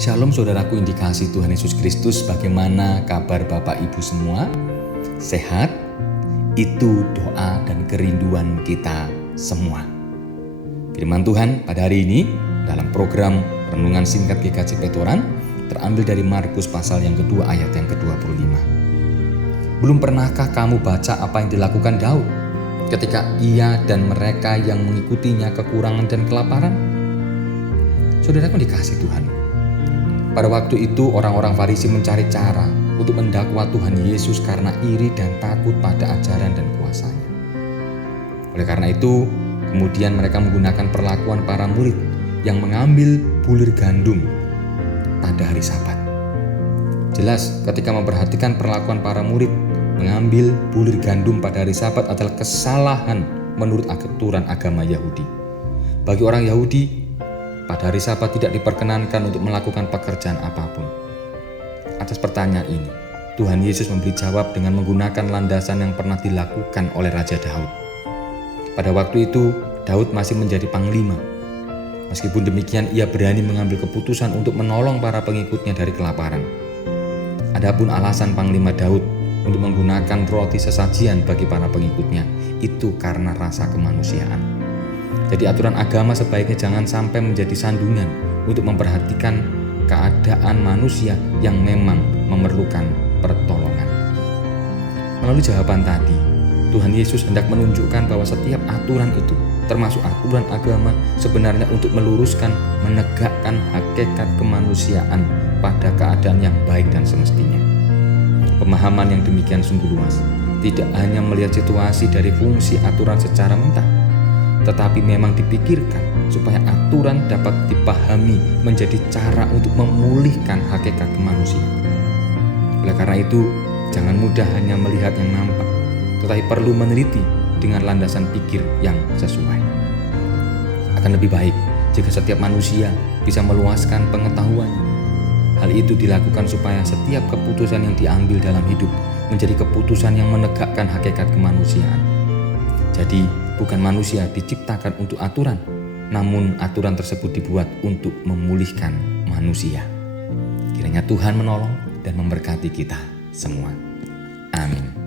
Shalom saudaraku indikasi Tuhan Yesus Kristus, bagaimana kabar Bapak Ibu semua? Sehat? Itu doa dan kerinduan kita semua. Firman Tuhan pada hari ini dalam program Renungan Singkat GKJ Petoran terambil dari Markus pasal yang kedua ayat yang ke-25. Belum pernahkah kamu baca apa yang dilakukan Daud ketika ia dan mereka yang mengikutinya kekurangan dan kelaparan? Saudaraku dikasih Tuhan, pada waktu itu orang-orang Farisi mencari cara untuk mendakwa Tuhan Yesus karena iri dan takut pada ajaran dan kuasanya. Oleh karena itu, kemudian mereka menggunakan perlakuan para murid yang mengambil bulir gandum pada hari Sabat. Jelas ketika memperhatikan perlakuan para murid mengambil bulir gandum pada hari Sabat adalah kesalahan menurut aturan agama Yahudi. Bagi orang Yahudi, pada hari Sabat tidak diperkenankan untuk melakukan pekerjaan apapun. Atas pertanyaan ini, Tuhan Yesus memberi jawab dengan menggunakan landasan yang pernah dilakukan oleh Raja Daud. Pada waktu itu, Daud masih menjadi panglima. Meskipun demikian, ia berani mengambil keputusan untuk menolong para pengikutnya dari kelaparan. Adapun alasan panglima Daud untuk menggunakan roti sesajian bagi para pengikutnya, itu karena rasa kemanusiaan. Jadi aturan agama sebaiknya jangan sampai menjadi sandungan untuk memperhatikan keadaan manusia yang memang memerlukan pertolongan. Melalui jawaban tadi, Tuhan Yesus hendak menunjukkan bahwa setiap aturan itu, termasuk aturan agama, sebenarnya untuk meluruskan, menegakkan hakikat kemanusiaan pada keadaan yang baik dan semestinya. Pemahaman yang demikian sungguh luas, tidak hanya melihat situasi dari fungsi aturan secara mentah, tetapi memang dipikirkan supaya aturan dapat dipahami menjadi cara untuk memulihkan hakikat kemanusiaan. Oleh karena itu, jangan mudah hanya melihat yang nampak, tetapi perlu meneliti dengan landasan pikir yang sesuai. Akan lebih baik jika setiap manusia bisa meluaskan pengetahuannya. Hal itu dilakukan supaya setiap keputusan yang diambil dalam hidup menjadi keputusan yang menegakkan hakikat kemanusiaan. Jadi, bukan manusia diciptakan untuk aturan, namun aturan tersebut dibuat untuk memulihkan manusia. Kiranya Tuhan menolong dan memberkati kita semua. Amin.